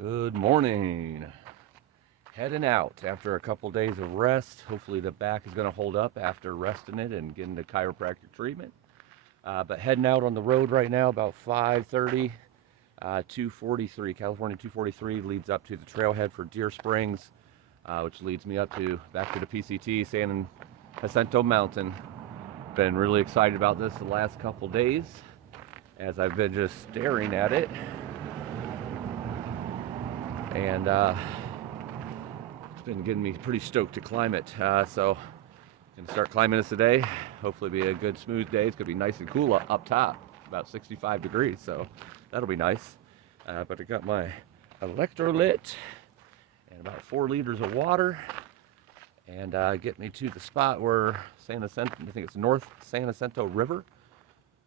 Good morning. Heading out after a couple days of rest. Hopefully the back is going to hold up after resting it and getting the chiropractic treatment. But heading out on the road right now about 5:30, 243, California 243 leads up to the trailhead for Deer Springs, which leads me back to the PCT, San Jacinto Mountain. Been really excited about this the last couple days as I've been just staring at it. And it's been getting me pretty stoked to climb it. So I'm gonna start climbing this today. Hopefully be a good smooth day. It's gonna be nice and cool up top, about 65 degrees, so that'll be nice. But I got my electrolyte and about 4 liters of water, and get me to the spot where San Jacinto, I think it's North San Jacinto River,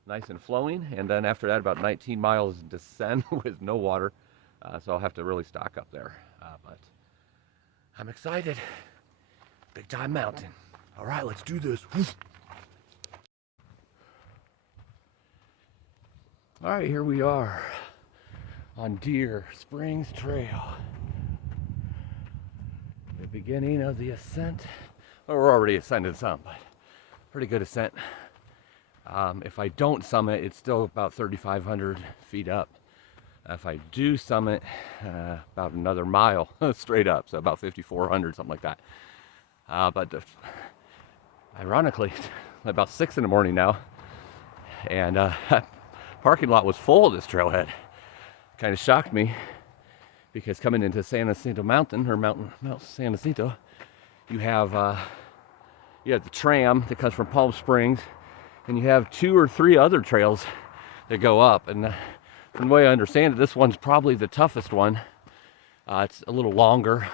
nice and flowing. And then after that, about 19 miles descent with no water. So I'll have to really stock up there. But I'm excited. Big time mountain. All right, let's do this. All right, here we are on Deer Springs Trail. The beginning of the ascent. Well, we're already ascended some, but pretty good ascent. If I don't summit, it's still about 3,500 feet up. If I do summit, about another mile straight up, so about 5,400, something like that. But ironically, about 6 in the morning now, and parking lot was full of this trailhead. Kind of shocked me because coming into San Jacinto Mountain, or Mount San Jacinto, you have the tram that comes from Palm Springs, and you have 2 or 3 other trails that go up. And from the way I understand it, this one's probably the toughest one. It's a little longer.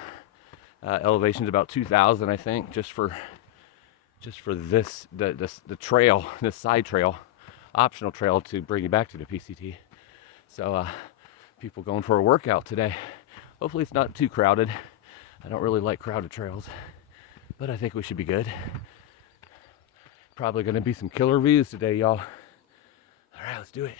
Elevation's about 2,000, I think, just for this the trail, this side trail, optional trail to bring you back to the PCT. So people going for a workout today. Hopefully it's not too crowded. I don't really like crowded trails, but I think we should be good. Probably going to be some killer views today, y'all. All right, let's do it.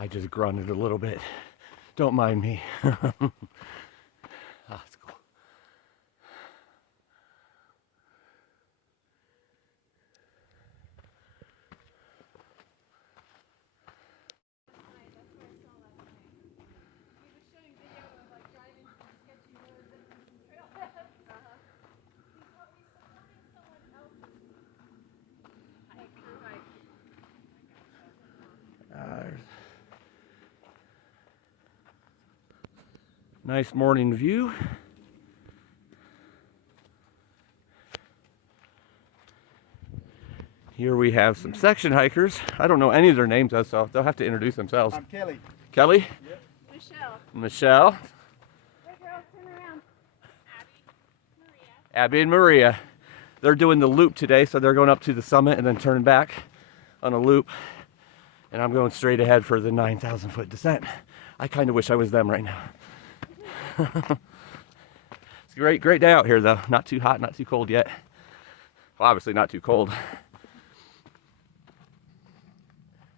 I just grunted a little bit. Don't mind me. That's cool. Nice morning view. Here we have some section hikers. I don't know any of their names, so they'll have to introduce themselves. I'm Kelly. Kelly? Yep. Michelle. Michelle? Hey girls, turn around. Abby and Maria. They're doing the loop today, so they're going up to the summit and then turning back on a loop. And I'm going straight ahead for the 9,000 foot descent. I kind of wish I was them right now. It's a great day out here though. Not too hot, not too cold yet. Well, obviously not too cold.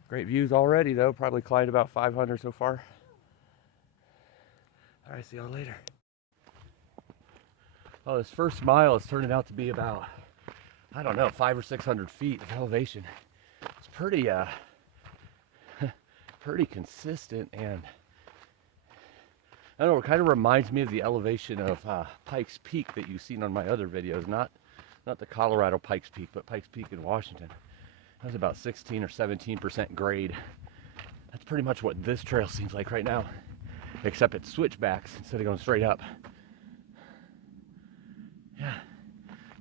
Great views already though. Probably climbed about 500 so far. All right, see y'all later. Oh, this first mile is turning out to be about, I don't know, 500 or 600 feet of elevation. It's pretty pretty consistent, and I don't know, it kind of reminds me of the elevation of Pikes Peak that you've seen on my other videos. Not the Colorado Pikes Peak, but Pikes Peak in Washington. That was about 16 or 17% grade. That's pretty much what this trail seems like right now, except it's switchbacks instead of going straight up. Yeah,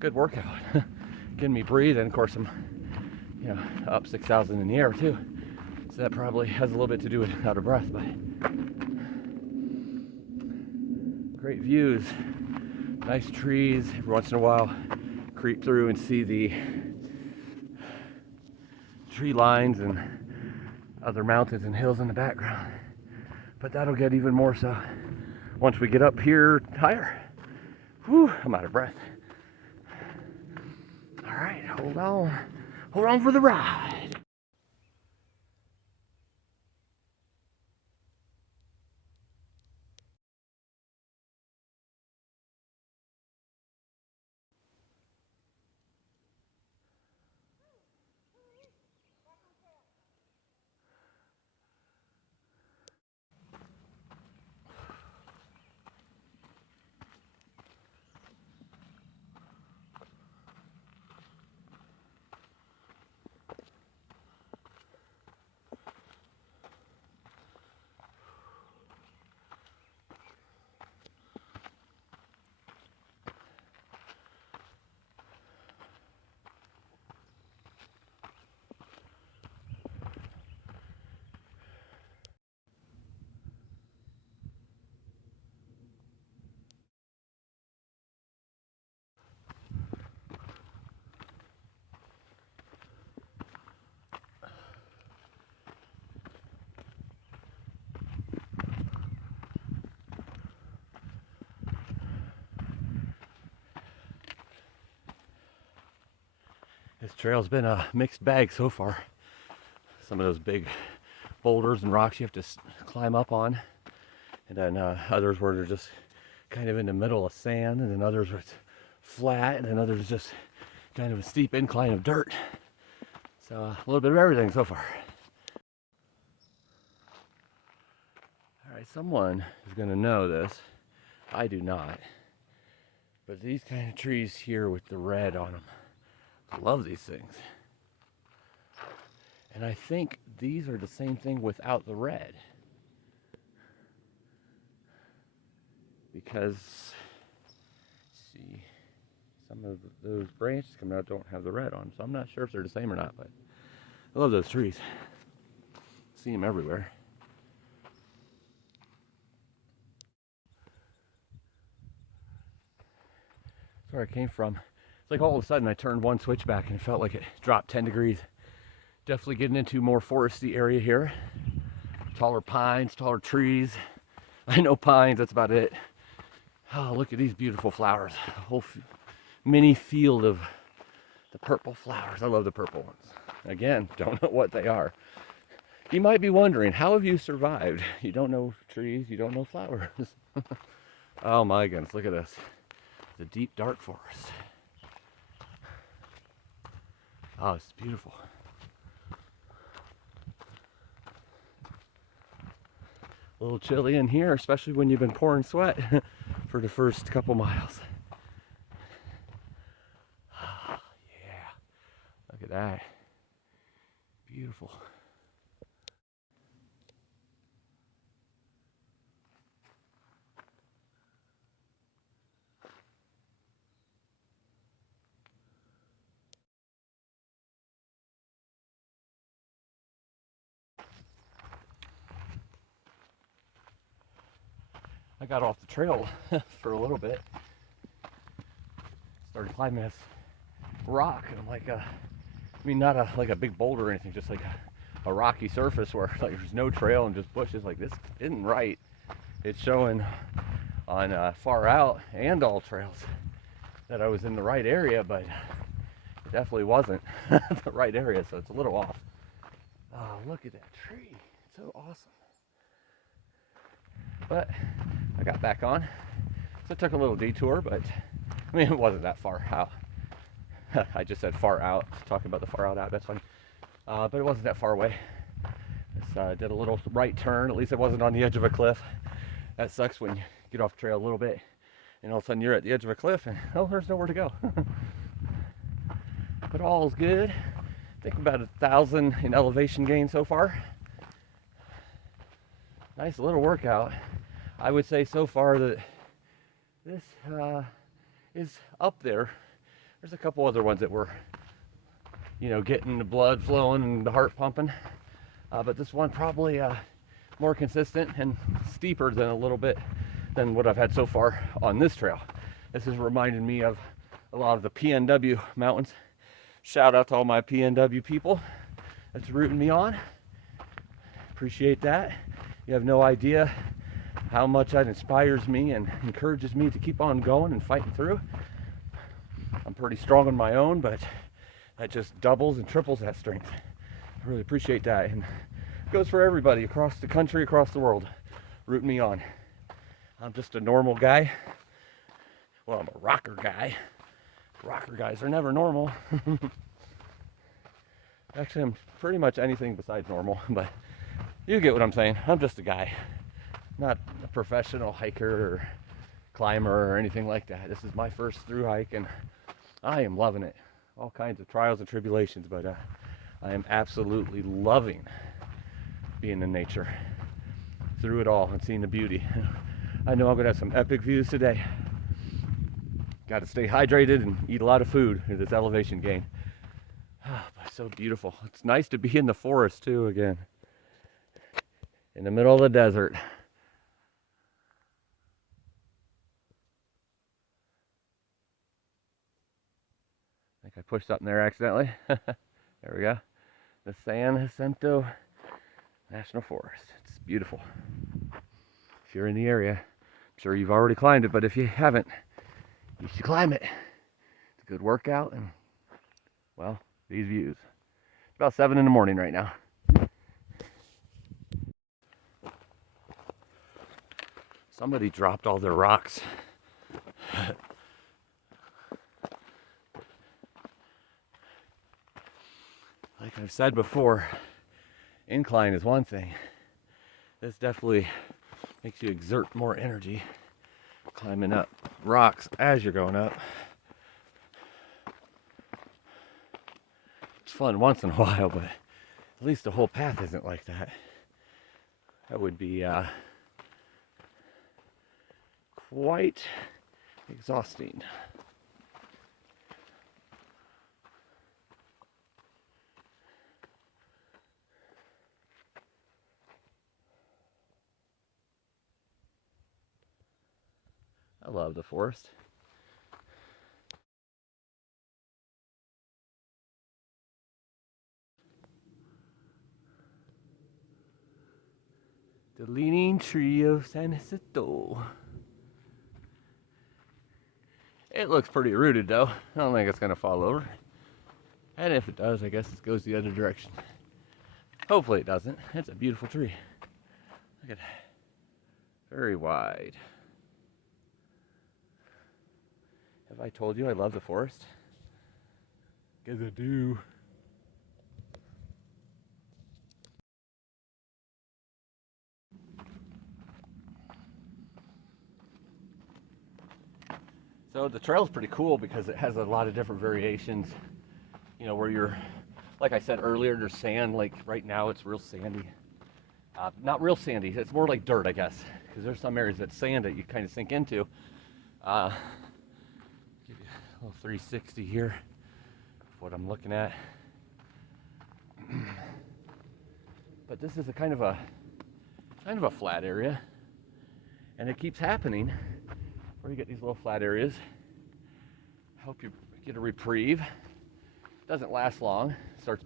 good workout. Getting me breathe, and of course I'm, up 6,000 in the air too. So that probably has a little bit to do with out of breath, but great views, nice trees. Every once in a while, creep through and see the tree lines and other mountains and hills in the background. But that'll get even more so once we get up here higher. Whew, I'm out of breath. All right, hold on for the ride. This trail's been a mixed bag so far. Some of those big boulders and rocks you have to climb up on, and then others where they're just kind of in the middle of sand, and then others where it's flat, and then others just kind of a steep incline of dirt. So a little bit of everything so far. All right, someone is going to know this. I do not. But these kind of trees here with the red on them, I love these things. And I think these are the same thing without the red. Because, see, some of those branches coming out don't have the red on. So I'm not sure if they're the same or not, but I love those trees. See them everywhere. That's where I came from. It's like all of a sudden I turned one switch back and it felt like it dropped 10 degrees. Definitely getting into more foresty area here. Taller pines, taller trees. I know pines, that's about it. Oh, look at these beautiful flowers. A whole mini field of the purple flowers. I love the purple ones. Again, don't know what they are. You might be wondering, how have you survived? You don't know trees, you don't know flowers. Oh my goodness, look at this. The deep dark forest. Oh, it's beautiful. A little chilly in here, especially when you've been pouring sweat for the first couple miles. Oh, yeah, look at that. Beautiful. I got off the trail for a little bit. Started climbing this rock, and I'm like, not like a big boulder or anything, just like a rocky surface where like there's no trail and just bushes. Like, this isn't right. It's showing on Far Out and all trails that I was in the right area, but it definitely wasn't the right area, so it's a little off. Oh, look at that tree. It's so awesome. But I got back on. So it took a little detour, but I mean, it wasn't that far out. I just said far out, talking about the far out, that's funny. But it wasn't that far away. Just did a little right turn. At least it wasn't on the edge of a cliff. That sucks when you get off the trail a little bit and all of a sudden you're at the edge of a cliff and oh, there's nowhere to go. But all's good. I think about 1,000 in elevation gain so far. Nice little workout. I would say so far that this is up there. There's a couple other ones that were, getting the blood flowing and the heart pumping. But this one probably more consistent and steeper than a little bit than what I've had so far on this trail. This has reminded me of a lot of the PNW mountains. Shout out to all my PNW people that's rooting me on. Appreciate that. You have no idea how much that inspires me and encourages me to keep on going and fighting through. I'm pretty strong on my own, but that just doubles and triples that strength. I really appreciate that, and it goes for everybody across the country, across the world, rooting me on. I'm just a normal guy. Well, I'm a rocker guy. Rocker guys are never normal. Actually, I'm pretty much anything besides normal, but you get what I'm saying. I'm just a guy, not a professional hiker or climber or anything like that. This is my first through hike, and I am loving it. All kinds of trials and tribulations, but I am absolutely loving being in nature through it all and seeing the beauty. I know I'm gonna have some epic views today. Got to stay hydrated and eat a lot of food with this elevation gain. But so beautiful. It's nice to be in the forest too again. In the middle of the desert. I think I pushed something there accidentally. There we go. The San Jacinto National Forest. It's beautiful. If you're in the area, I'm sure you've already climbed it, but if you haven't, you should climb it. It's a good workout and, well, these views. It's about 7 in the morning right now. Somebody dropped all their rocks. Like I've said before, incline is one thing. This definitely makes you exert more energy climbing up rocks as you're going up. It's fun once in a while, but at least the whole path isn't like that. That would be quite exhausting. I love the forest. The leaning tree of San Jacinto. It looks pretty rooted though. I don't think it's gonna fall over. And if it does, I guess it goes the other direction. Hopefully it doesn't. It's a beautiful tree. Look at that. Very wide. Have I told you I love the forest? Because I do. So the trail's pretty cool because it has a lot of different variations. You know, where you're, like I said earlier, there's sand. Like right now it's real sandy. Not real sandy, it's more like dirt, I guess. Because there's some areas that sand that you kind of sink into. Give you a little 360 here of what I'm looking at. But this is a kind of a flat area, and it keeps happening where you get these little flat areas. Help you get a reprieve. Doesn't last long. Starts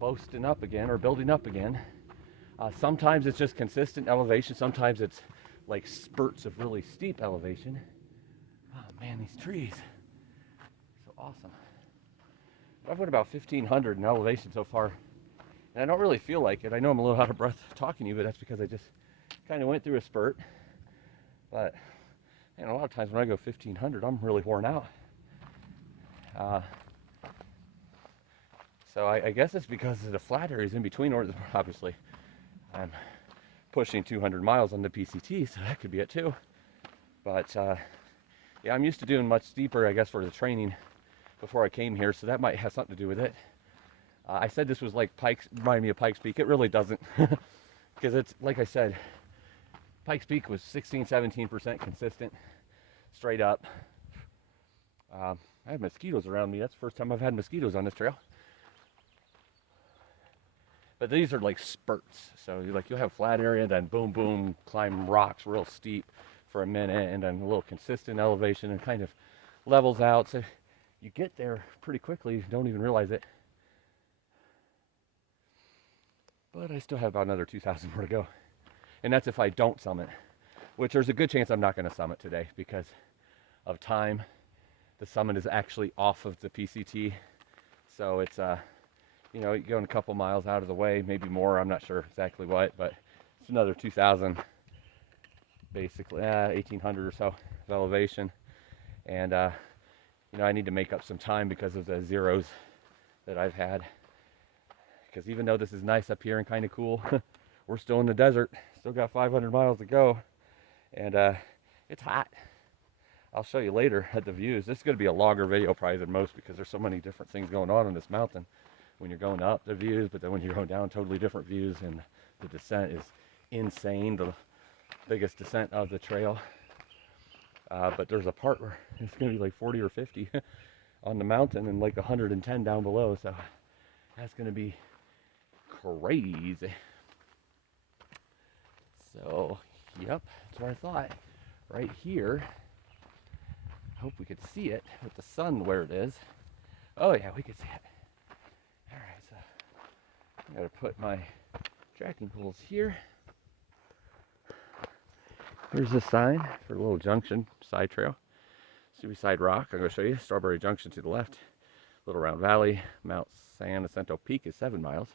boasting up again or building up again. Sometimes it's just consistent elevation. Sometimes it's like spurts of really steep elevation. Oh man, these trees, so awesome. I've went about 1,500 in elevation so far, and I don't really feel like it. I know I'm a little out of breath talking to you, but that's because I just kind of went through a spurt. But man, a lot of times when I go 1,500, I'm really worn out. So I guess it's because of the flat areas in between, or obviously I'm pushing 200 miles on the PCT, so that could be it too. But yeah, I'm used to doing much steeper, I guess, for the training before I came here, so that might have something to do with it. I said this was like Pikes, reminded me of Pikes Peak. It really doesn't, because it's, like I said, Pikes Peak was 16-17% consistent, straight up. I have mosquitoes around me. That's the first time I've had mosquitoes on this trail. But these are like spurts. So you'll have flat area, then boom, boom, climb rocks real steep for a minute, and then a little consistent elevation and kind of levels out. So you get there pretty quickly, don't even realize it. But I still have about another 2,000 more to go. And that's if I don't summit, which there's a good chance I'm not going to summit today because of time. The summit is actually off of the PCT. So it's, you're going a couple miles out of the way, maybe more, I'm not sure exactly what, but it's another 2,000, basically, 1,800 or so of elevation. And, I need to make up some time because of the zeros that I've had. Because even though this is nice up here and kind of cool, we're still in the desert. Still got 500 miles to go. And it's hot. I'll show you later at the views. This is going to be a longer video probably than most because there's so many different things going on this mountain. When you're going up, the views, but then when you're going down, totally different views. And the descent is insane. The biggest descent of the trail. But there's a part where it's going to be like 40 or 50 on the mountain and like 110 down below. So that's going to be crazy. So, yep, that's what I thought. Right here, hope we could see it with the sun where it is. Oh yeah, we could see it. All right, so I gotta put my tracking poles here. Here's the sign for a little junction side trail. Suicide Rock, I'm gonna show you. Strawberry Junction to the left. Little Round Valley. Mt San Jacinto Peak is 7 miles.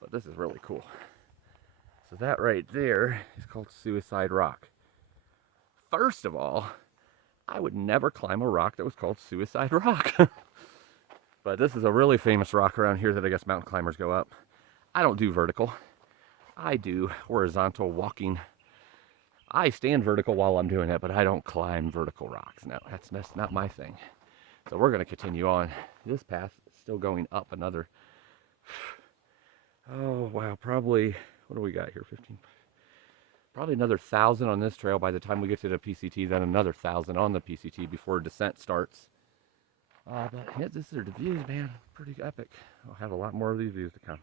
But this is really cool. So that right there is called Suicide Rock. First of all, I would never climb a rock that was called Suicide Rock. But this is a really famous rock around here that I guess mountain climbers go up. I don't do vertical. I do horizontal walking. I stand vertical while I'm doing it, but I don't climb vertical rocks. No, that's not my thing. So we're going to continue on. This path is still going up another, oh wow, probably, what do we got here, 15? Probably another 1,000 on this trail by the time we get to the PCT, then another 1,000 on the PCT before descent starts. But yeah, this are the views, man, pretty epic. I'll have a lot more of these views to come.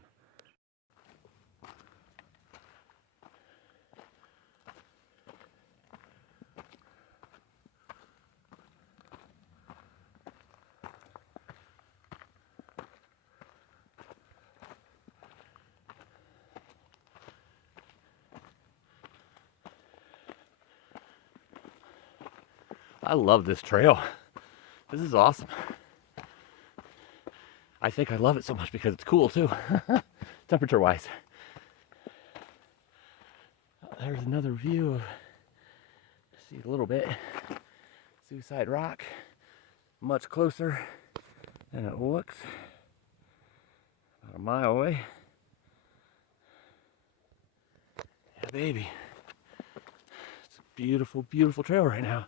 I love this trail. This is awesome. I think I love it so much because it's cool too, temperature wise. There's another view of, see a little bit, Suicide Rock, much closer than it looks, about a mile away. Yeah, baby. It's a beautiful, beautiful trail right now.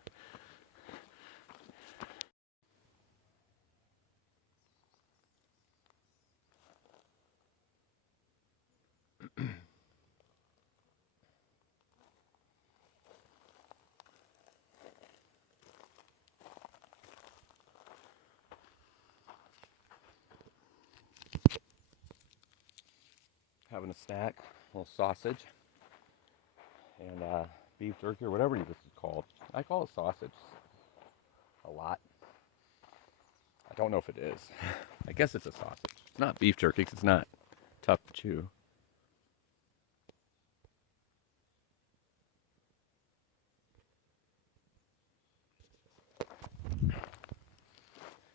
Having a snack, a little sausage, and beef jerky, or whatever this is called. I call it sausage a lot. I don't know if it is. I guess it's a sausage. It's not beef jerky because it's not tough to chew.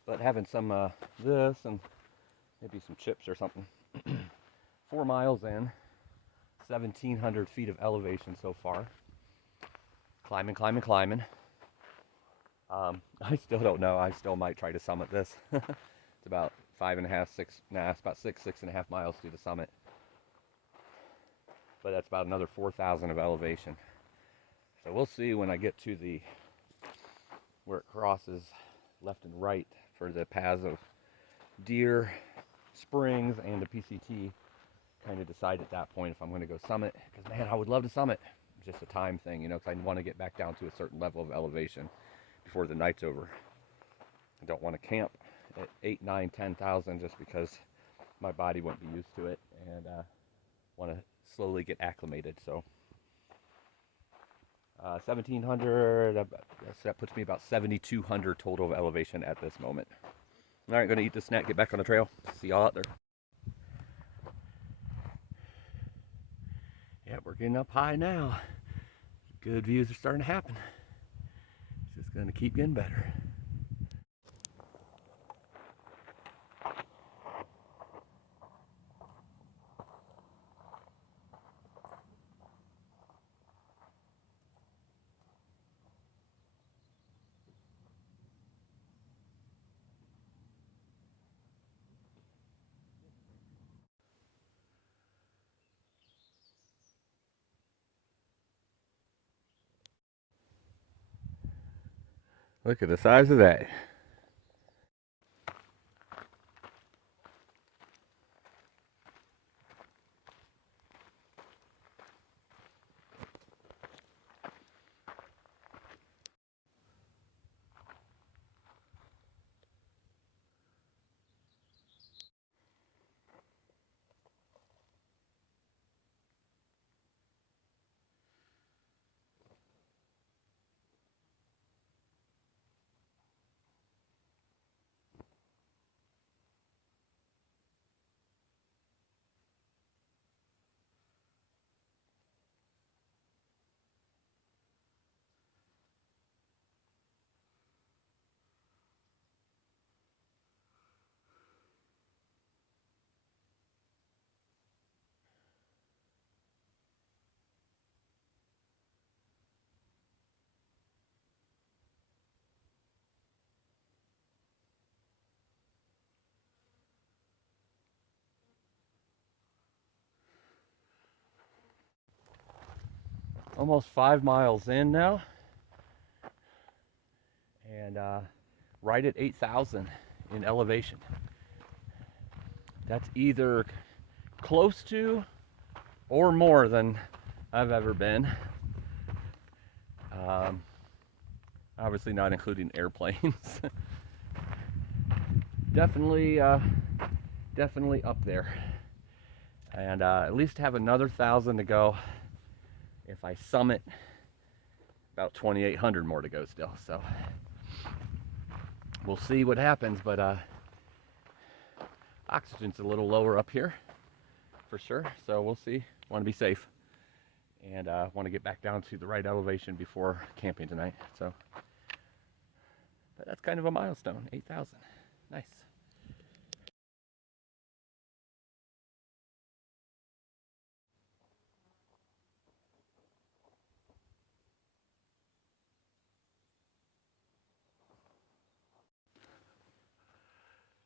But having some this and maybe some chips or something. 4 miles in, 1,700 feet of elevation so far. Climbing, climbing, climbing. I still don't know. I still might try to summit this. It's about 5.5, 6, nah, it's about 6.5 miles to the summit. But that's about another 4,000 of elevation. So we'll see when I get to the, where it crosses left and right for the paths of Deer Springs and the PCT. Kind of decide at that point if I'm going to go summit, because man, I would love to summit. It's just a time thing, because I want to get back down to a certain level of elevation before the night's over. I don't want to camp at 8, 9, 10,000 just because my body won't be used to it, and want to slowly get acclimated. So 1,700, that puts me about 7,200 total elevation at this moment. All right, gonna eat this snack, get back on the trail. See y'all out there. Yeah, we're getting up high now. Good views are starting to happen. It's just gonna keep getting better. Look at the size of that. Almost 5 miles in now, and right at 8,000 in elevation. That's either close to or more than I've ever been. Obviously not including airplanes. Definitely up there. And at least have another 1,000 to go. If I summit, about 2,800 more to go still. So we'll see what happens, but oxygen's a little lower up here for sure. So we'll see. Want to be safe, and want to get back down to the right elevation before camping tonight. So, but that's kind of a milestone. 8,000. Nice.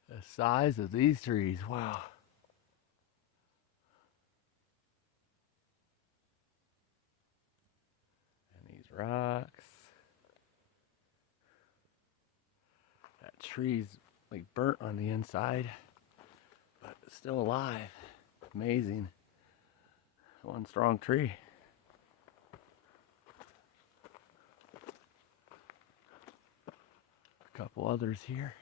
The size of these trees, wow. And these rocks. That tree's like burnt on the inside, but still alive. Amazing. One strong tree. A couple others here.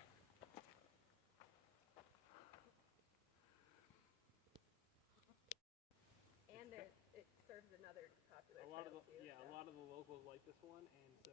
And it serves another popular a lot of trail the too, yeah, so. a lot of the locals like this one, and so